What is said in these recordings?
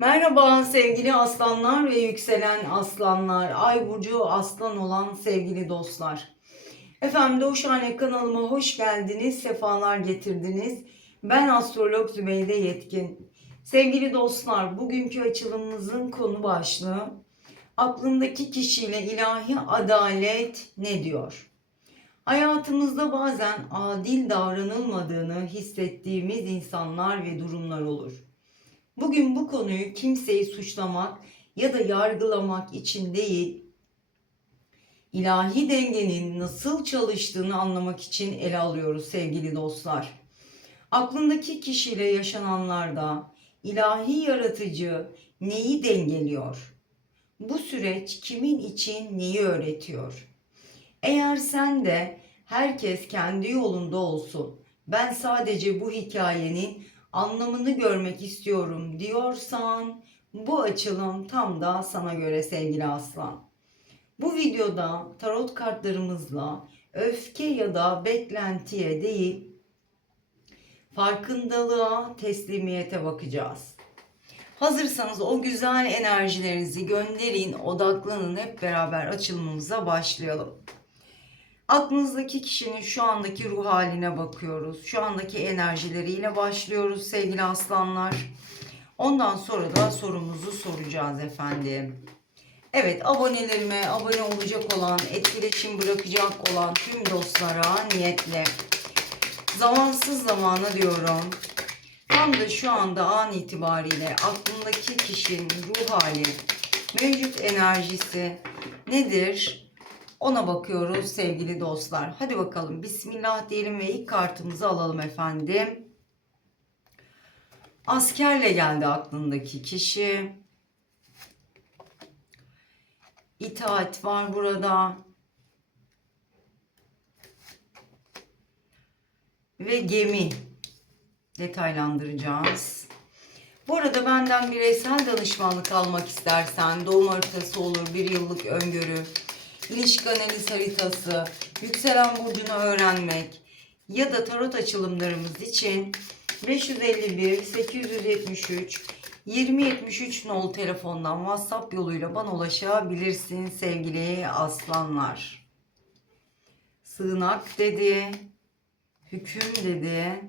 Merhaba sevgili aslanlar ve yükselen aslanlar, ay burcu aslan olan sevgili dostlar. Efendim Doğuşhane kanalıma hoş geldiniz, sefalar getirdiniz. Ben astrolog Zübeyde Yetkin. Sevgili dostlar, bugünkü açılımımızın konu başlığı aklındaki kişiyle ilahi adalet ne diyor? Hayatımızda bazen adil davranılmadığını hissettiğimiz insanlar ve durumlar olur. Bugün bu konuyu kimseyi suçlamak ya da yargılamak için değil, ilahi dengenin nasıl çalıştığını anlamak için ele alıyoruz sevgili dostlar. Aklındaki kişiyle yaşananlarda ilahi yaratıcı neyi dengeliyor? Bu süreç kimin için neyi öğretiyor? Eğer sen de herkes kendi yolunda olsun, ben sadece bu hikayenin anlamını görmek istiyorum diyorsan bu açılım tam da sana göre sevgili aslan. Bu videoda tarot kartlarımızla öfke ya da beklentiye değil farkındalığa, teslimiyete bakacağız. Hazırsanız o güzel enerjilerinizi gönderin, odaklanın hep beraber açılımımıza başlayalım. Aklınızdaki kişinin şu andaki ruh haline bakıyoruz. Şu andaki enerjileriyle başlıyoruz sevgili aslanlar. Ondan sonra da sorumuzu soracağız efendim. Evet abonelerime abone olacak olan, etkileşim bırakacak olan tüm dostlara niyetle zamansız zamana diyorum. Tam da şu anda an itibariyle aklındaki kişinin ruh hali, mevcut enerjisi nedir? Ona bakıyoruz sevgili dostlar. Hadi bakalım Bismillah diyelim ve ilk kartımızı alalım efendim. Askerle geldi aklındaki kişi. İtaat var burada. Ve gemi detaylandıracağız. Bu arada benden bireysel danışmanlık almak istersen doğum haritası olur, bir yıllık öngörü, ilişki analiz haritası, yükselen burcunu öğrenmek ya da tarot açılımlarımız için 551 873 2073 nol telefondan WhatsApp yoluyla bana ulaşabilirsin sevgili aslanlar. Sığınak dedi, hüküm dedi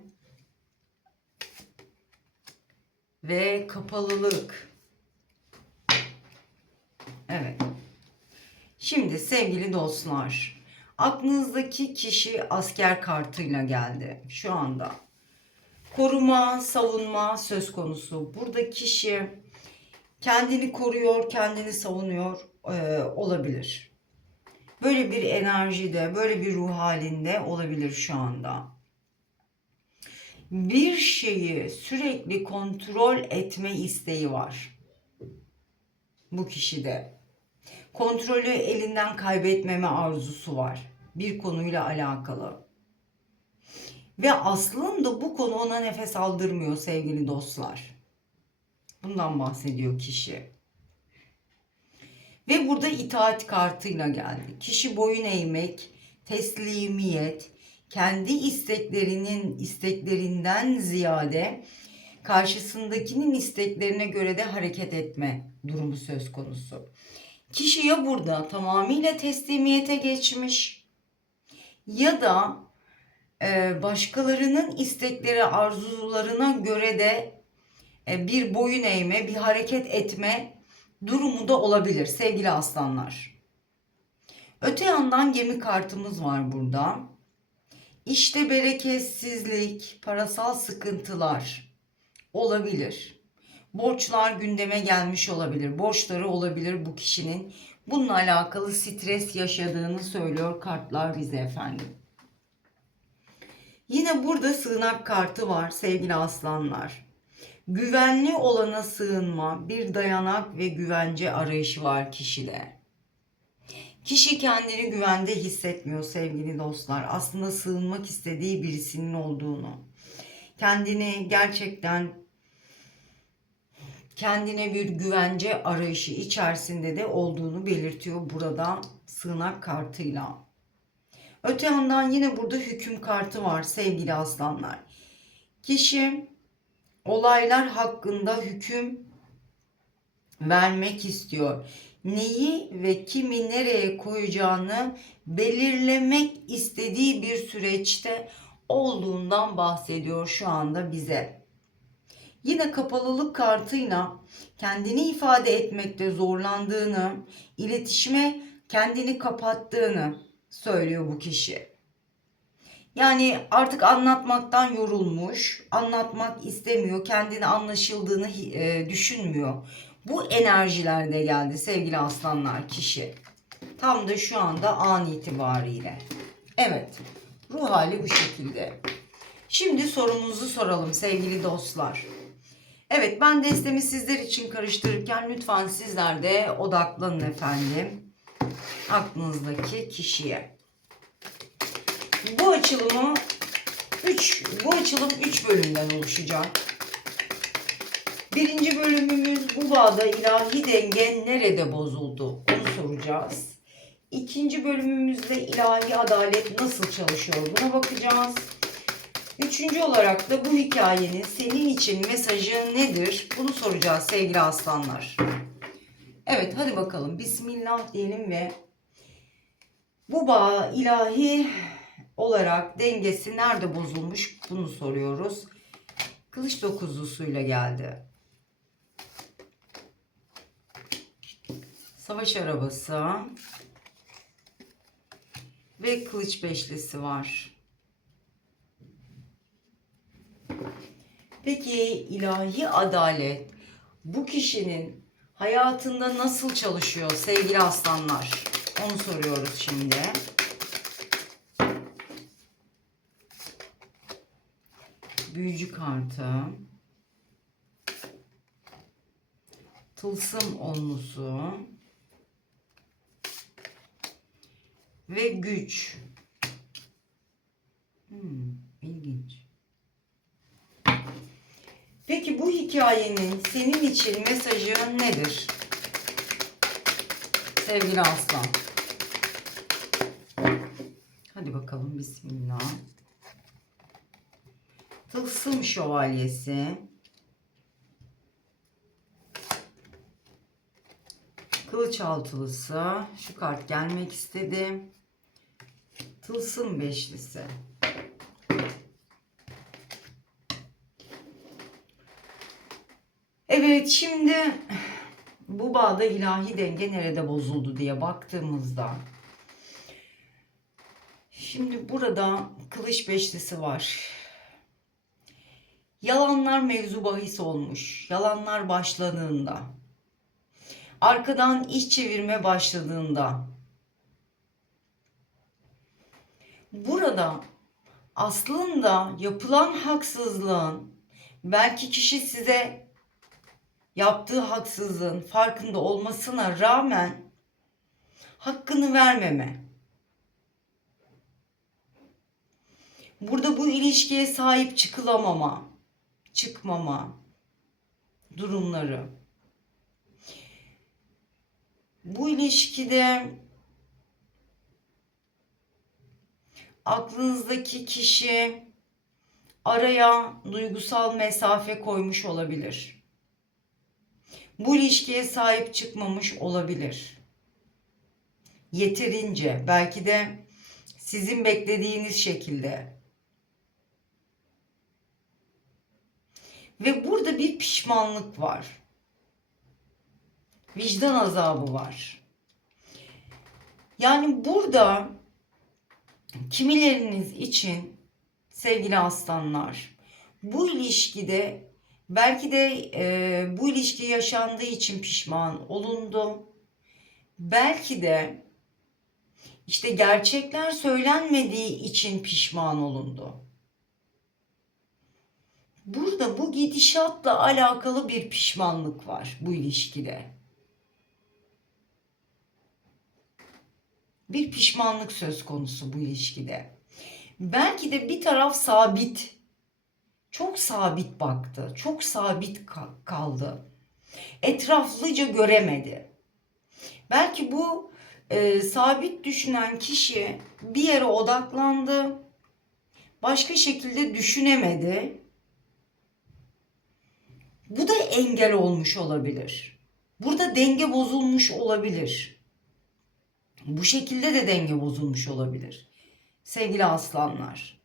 ve kapalılık. Evet. Şimdi sevgili dostlar, aklınızdaki kişi asker kartıyla geldi şu anda. Koruma, savunma söz konusu. Burada kişi kendini koruyor, kendini savunuyor e, olabilir. Böyle bir enerjide, böyle bir ruh halinde olabilir şu anda. Bir şeyi sürekli kontrol etme isteği var. Bu kişide kontrolü elinden kaybetmeme arzusu var. Bir konuyla alakalı. Ve aslında bu konu ona nefes aldırmıyor sevgili dostlar. Bundan bahsediyor kişi. Ve burada itaat kartıyla geldi. Kişi boyun eğmek, teslimiyet, kendi isteklerinin isteklerinden ziyade karşısındakinin isteklerine göre de hareket etme durumu söz konusu. Kişi ya burada tamamıyla teslimiyete geçmiş ya da e, başkalarının istekleri, arzularına göre de e, bir boyun eğme, bir hareket etme durumu da olabilir sevgili aslanlar. Öte yandan gemi kartımız var burada. İşte bereketsizlik, parasal sıkıntılar olabilir. Borçlar gündeme gelmiş olabilir. Borçları olabilir bu kişinin. Bununla alakalı stres yaşadığını söylüyor kartlar bize efendim. Yine burada sığınak kartı var sevgili aslanlar. Güvenli olana sığınma, bir dayanak ve güvence arayışı var kişide. Kişi kendini güvende hissetmiyor sevgili dostlar. Aslında sığınmak istediği birisinin olduğunu. Kendini gerçekten kendine bir güvence arayışı içerisinde de olduğunu belirtiyor burada sığınak kartıyla. Öte yandan yine burada hüküm kartı var sevgili aslanlar. Kişi olaylar hakkında hüküm vermek istiyor. Neyi ve kimi nereye koyacağını belirlemek istediği bir süreçte olduğundan bahsediyor şu anda bize. Yine kapalılık kartıyla kendini ifade etmekte zorlandığını, iletişime kendini kapattığını söylüyor bu kişi. Yani artık anlatmaktan yorulmuş, anlatmak istemiyor, kendini anlaşıldığını e, düşünmüyor. Bu enerjilerde geldi sevgili aslanlar kişi. Tam da şu anda an itibariyle. Evet, ruh hali bu şekilde. Şimdi sorumuzu soralım sevgili dostlar. Evet ben destemi sizler için karıştırırken lütfen sizler de odaklanın efendim. Aklınızdaki kişiye. Bu açılımı 3 bu açılım 3 bölümden oluşacak. Birinci bölümümüz bu bağda ilahi denge nerede bozuldu onu soracağız. İkinci bölümümüzde ilahi adalet nasıl çalışıyor buna bakacağız. Üçüncü olarak da bu hikayenin senin için mesajı nedir? Bunu soracağız sevgili aslanlar. Evet hadi bakalım Bismillah diyelim ve bu bağ ilahi olarak dengesi nerede bozulmuş bunu soruyoruz. Kılıç dokuzlusuyla geldi. Savaş arabası ve kılıç beşlisi var. Peki ilahi adalet bu kişinin hayatında nasıl çalışıyor sevgili aslanlar? Onu soruyoruz şimdi. Büyücü kartı. Tılsım onlusu. Ve güç. Hmm, ilginç. Peki bu hikayenin senin için mesajı nedir? Sevgili aslan. Hadi bakalım bismillah. Tılsım şövalyesi. Kılıç altılısı. Şu kart gelmek istedi. Tılsım beşlisi. Evet şimdi bu bağda ilahi denge nerede bozuldu diye baktığımızda şimdi burada kılıç beşlisi var. Yalanlar mevzu bahis olmuş. Yalanlar başladığında. Arkadan iş çevirme başladığında. Burada aslında yapılan haksızlığın belki kişi size yaptığı haksızlığın farkında olmasına rağmen hakkını vermeme. Burada bu ilişkiye sahip çıkılamama, çıkmama durumları. Bu ilişkide aklınızdaki kişi araya duygusal mesafe koymuş olabilir bu ilişkiye sahip çıkmamış olabilir. Yeterince belki de sizin beklediğiniz şekilde. Ve burada bir pişmanlık var. Vicdan azabı var. Yani burada kimileriniz için sevgili aslanlar bu ilişkide Belki de e, bu ilişki yaşandığı için pişman olundu. Belki de işte gerçekler söylenmediği için pişman olundu. Burada bu gidişatla alakalı bir pişmanlık var bu ilişkide. Bir pişmanlık söz konusu bu ilişkide. Belki de bir taraf sabit çok sabit baktı. Çok sabit kaldı. Etraflıca göremedi. Belki bu e, sabit düşünen kişi bir yere odaklandı. Başka şekilde düşünemedi. Bu da engel olmuş olabilir. Burada denge bozulmuş olabilir. Bu şekilde de denge bozulmuş olabilir. Sevgili aslanlar.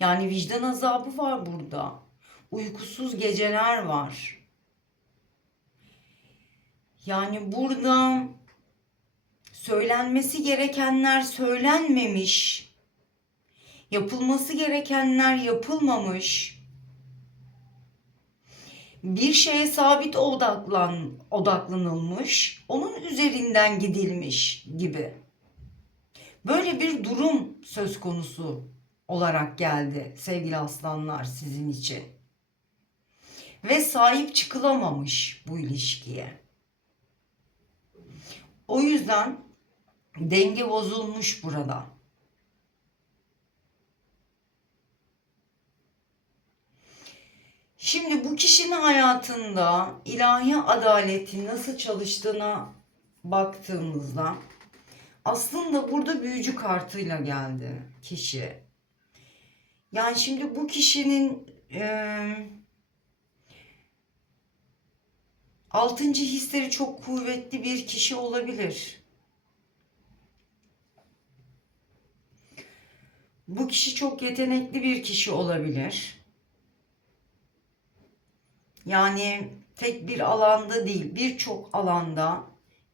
Yani vicdan azabı var burada. Uykusuz geceler var. Yani burada söylenmesi gerekenler söylenmemiş. Yapılması gerekenler yapılmamış. Bir şeye sabit odaklan odaklanılmış, onun üzerinden gidilmiş gibi. Böyle bir durum söz konusu olarak geldi sevgili aslanlar sizin için. Ve sahip çıkılamamış bu ilişkiye. O yüzden denge bozulmuş burada. Şimdi bu kişinin hayatında ilahi adaleti nasıl çalıştığına baktığımızda aslında burada büyücü kartıyla geldi kişi. Yani şimdi bu kişinin e, altıncı hisleri çok kuvvetli bir kişi olabilir. Bu kişi çok yetenekli bir kişi olabilir. Yani tek bir alanda değil, birçok alanda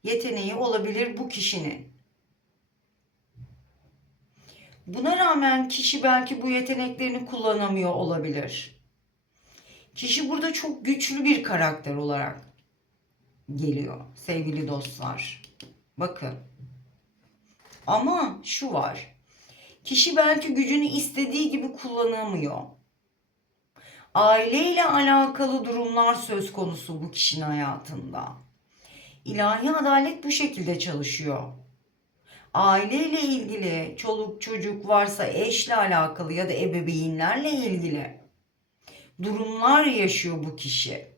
yeteneği olabilir bu kişinin. Buna rağmen kişi belki bu yeteneklerini kullanamıyor olabilir. Kişi burada çok güçlü bir karakter olarak geliyor sevgili dostlar. Bakın. Ama şu var. Kişi belki gücünü istediği gibi kullanamıyor. Aileyle alakalı durumlar söz konusu bu kişinin hayatında. İlahi adalet bu şekilde çalışıyor. Aileyle ilgili çoluk çocuk varsa eşle alakalı ya da ebeveynlerle ilgili durumlar yaşıyor bu kişi.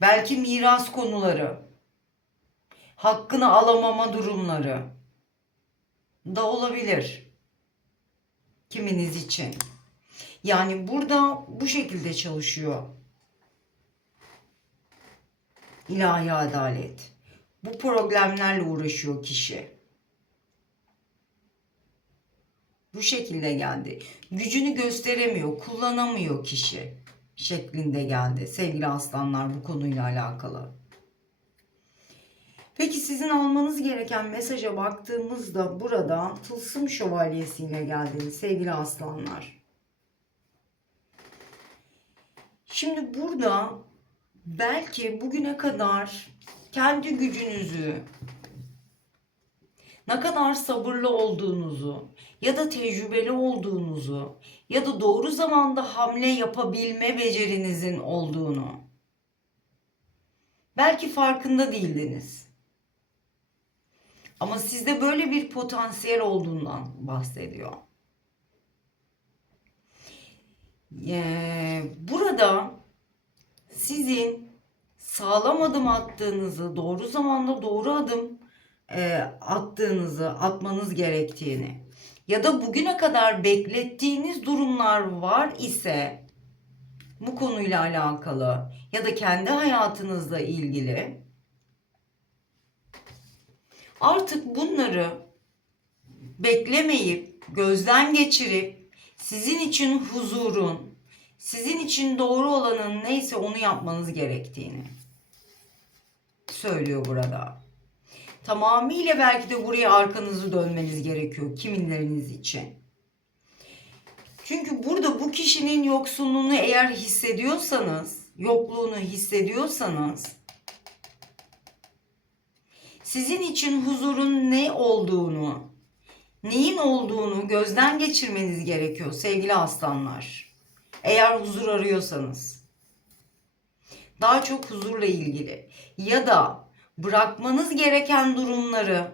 Belki miras konuları, hakkını alamama durumları da olabilir kiminiz için. Yani burada bu şekilde çalışıyor. İlahi adalet. Bu problemlerle uğraşıyor kişi. Bu şekilde geldi. Gücünü gösteremiyor, kullanamıyor kişi şeklinde geldi. Sevgili aslanlar bu konuyla alakalı. Peki sizin almanız gereken mesaja baktığımızda burada tılsım şövalyesiyle geldiniz sevgili aslanlar. Şimdi burada belki bugüne kadar kendi gücünüzü ne kadar sabırlı olduğunuzu ya da tecrübeli olduğunuzu ya da doğru zamanda hamle yapabilme becerinizin olduğunu belki farkında değildiniz. Ama sizde böyle bir potansiyel olduğundan bahsediyor. Ee, burada sizin sağlam adım attığınızı, doğru zamanda doğru adım e, attığınızı, atmanız gerektiğini ya da bugüne kadar beklettiğiniz durumlar var ise bu konuyla alakalı ya da kendi hayatınızla ilgili artık bunları beklemeyip gözden geçirip sizin için huzurun, sizin için doğru olanın neyse onu yapmanız gerektiğini söylüyor burada. Tamamıyla belki de buraya arkanızı dönmeniz gerekiyor kiminleriniz için. Çünkü burada bu kişinin yoksunluğunu eğer hissediyorsanız, yokluğunu hissediyorsanız sizin için huzurun ne olduğunu, neyin olduğunu gözden geçirmeniz gerekiyor sevgili aslanlar. Eğer huzur arıyorsanız. Daha çok huzurla ilgili ya da bırakmanız gereken durumları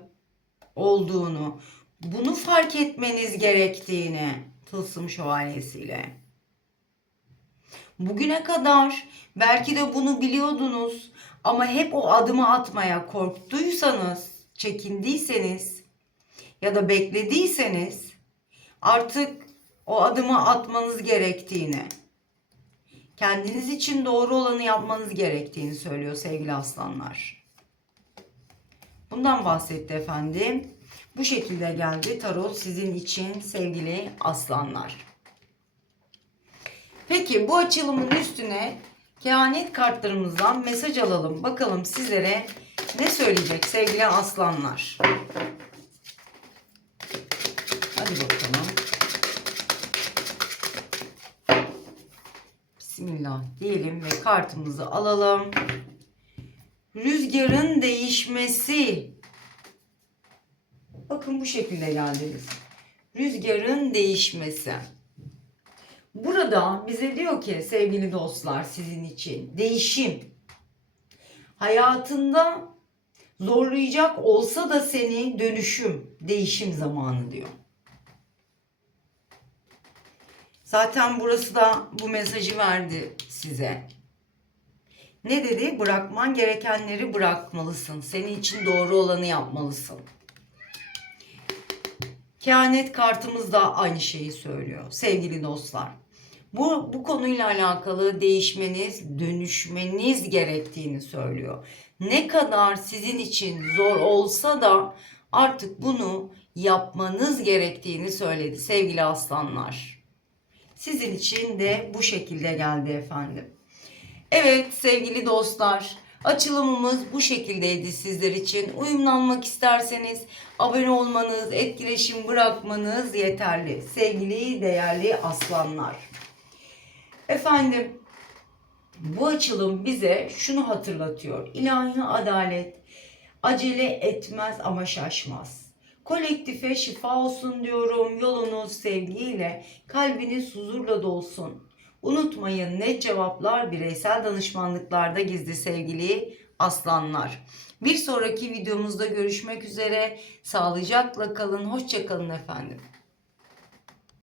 olduğunu, bunu fark etmeniz gerektiğini Tılsım Şövalyesiyle. Bugüne kadar belki de bunu biliyordunuz ama hep o adımı atmaya korktuysanız, çekindiyseniz ya da beklediyseniz artık o adımı atmanız gerektiğini, Kendiniz için doğru olanı yapmanız gerektiğini söylüyor sevgili aslanlar. Bundan bahsetti efendim. Bu şekilde geldi tarot sizin için sevgili aslanlar. Peki bu açılımın üstüne kehanet kartlarımızdan mesaj alalım. Bakalım sizlere ne söyleyecek sevgili aslanlar. Hadi bakalım. Bismillah diyelim ve kartımızı alalım. Rüzgarın değişmesi. Bakın bu şekilde geldiniz. Rüzgarın değişmesi. Burada bize diyor ki sevgili dostlar sizin için değişim. Hayatında zorlayacak olsa da seni dönüşüm, değişim zamanı diyor. Zaten burası da bu mesajı verdi size. Ne dedi? Bırakman gerekenleri bırakmalısın. Senin için doğru olanı yapmalısın. Kehanet kartımız da aynı şeyi söylüyor sevgili dostlar. Bu, bu konuyla alakalı değişmeniz, dönüşmeniz gerektiğini söylüyor. Ne kadar sizin için zor olsa da artık bunu yapmanız gerektiğini söyledi sevgili aslanlar. Sizin için de bu şekilde geldi efendim. Evet sevgili dostlar açılımımız bu şekildeydi sizler için. Uyumlanmak isterseniz abone olmanız, etkileşim bırakmanız yeterli. Sevgili değerli aslanlar. Efendim bu açılım bize şunu hatırlatıyor. İlahi adalet acele etmez ama şaşmaz. Kolektife şifa olsun diyorum. Yolunuz sevgiyle, kalbiniz huzurla dolsun. Unutmayın net cevaplar bireysel danışmanlıklarda gizli sevgili aslanlar. Bir sonraki videomuzda görüşmek üzere. Sağlıcakla kalın. Hoşçakalın efendim.